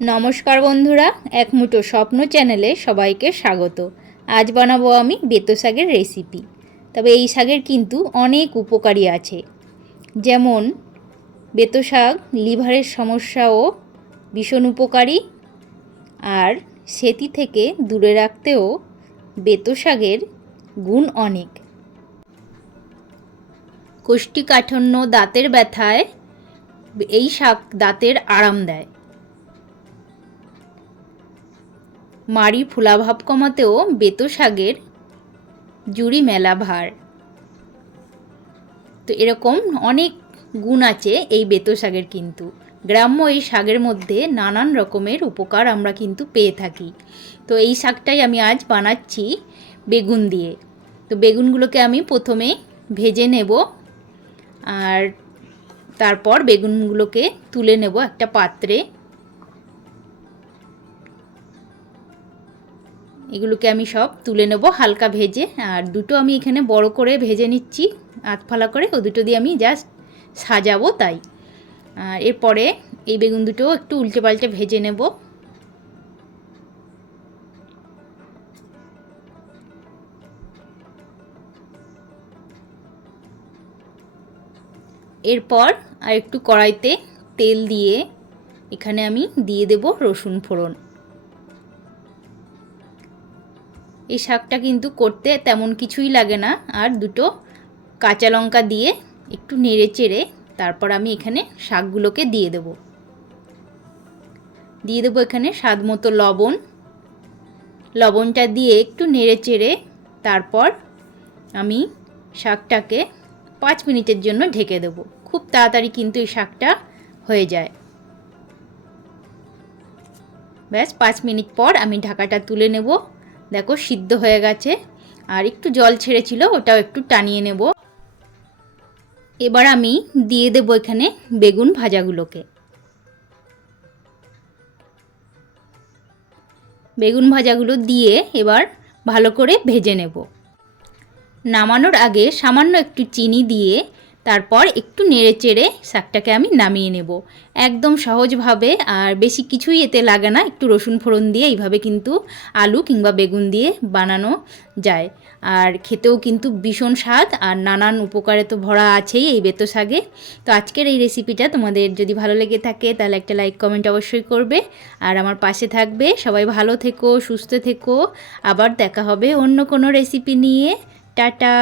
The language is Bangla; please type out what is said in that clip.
নমস্কার বন্ধুরা, এক মুঠো স্বপ্ন চ্যানেলে সবাইকে স্বাগত। আজ বানাবো আমি বেতো শাকের রেসিপি। তবে এই শাকের কিন্তু অনেক উপকারী আছে। যেমন, বেতো শাক লিভারের সমস্যাও ভীষণ উপকারী আর সেতি থেকে দূরে রাখতেও বেতো শাকের গুণ অনেক। কোষ্ঠীকাঠিন্য দাঁতের ব্যথায় এই শাক দাঁতের আরাম দেয়। মাড়ি ফুলাভাব কমাতেও বেতো শাকের জুড়ি মেলা ভার। তো এরকম অনেক গুণ আছে এই বেতো শাকের কিন্তু। গ্রাম্য এই শাকের মধ্যে নানান রকমের উপকার আমরা কিন্তু পেয়ে থাকি। তো এই শাকটাই আমি আজ বানাচ্ছি বেগুন দিয়ে। তো বেগুনগুলোকে আমি প্রথমে ভেজে নেব আর তারপর বেগুনগুলোকে তুলে নেব একটা পাত্রে। এগুলোকে আমি সব তুলে নেব হালকা ভেজে। আর দুটো আমি এখানে বড় করে ভেজে নিচ্ছি আতফালা করে, ও দুটো দিয়ে আমি জাস্ট সাজাবো তাই। আর এরপরে এই বেগুন দুটো একটু উল্টে পাল্টে ভেজে নেব। এরপর আর একটু কড়াইতে তেল দিয়ে এখানে আমি দিয়ে দেব রসুন ফোড়ন। এই শাকটা কিন্তু করতে তেমন কিছুই লাগে না। আর দুটো কাঁচা লঙ্কা দিয়ে একটু নেড়ে চেড়ে তারপর আমি এখানে শাকগুলোকে দিয়ে দেব। দিয়ে দেবো এখানে স্বাদ মতো লবণ। লবণটা দিয়ে একটু নেড়ে চেড়ে তারপর আমি শাকটাকে পাঁচ মিনিটের জন্য ঢেকে দেব। খুব তাড়াতাড়ি কিন্তু এই শাকটা হয়ে যায়। ব্যাস, পাঁচ মিনিট পর আমি ঢাকাটা তুলে নেব। দেখো সিদ্ধ হয়ে গেছে। আর একটু জল ছেড়েছিল, ওটাও একটু টানিয়ে নেব। এবার আমি দিয়ে দেব এখানে বেগুন ভাজাগুলোকে। বেগুন ভাজাগুলো দিয়ে এবার ভালো করে ভেজে নেব। নামানোর আগে সামান্য একটু চিনি দিয়ে তারপর একটু নেড়ে চেড়ে শাকটাকে আমি নামিয়ে নেব। একদম সহজভাবে আর বেশি কিছুই এতে লাগে না, একটু রসুন ফোড়ন দিয়ে এইভাবে কিন্তু আলু কিংবা বেগুন দিয়ে বানানো যায়। আর খেতেও কিন্তু ভীষণ স্বাদ আর নানান উপকারে তো ভরা আছেই এই বেতো শাকে। তো আজকের এই রেসিপিটা তোমাদের যদি ভালো লেগে থাকে তাহলে একটা লাইক, কমেন্ট অবশ্যই করবে। আর আমার পাশে থাকবে সবাই ভালো থেকো, সুস্থ থেকো। আবার দেখা হবে অন্য কোনো রেসিপি নিয়ে। টাটা!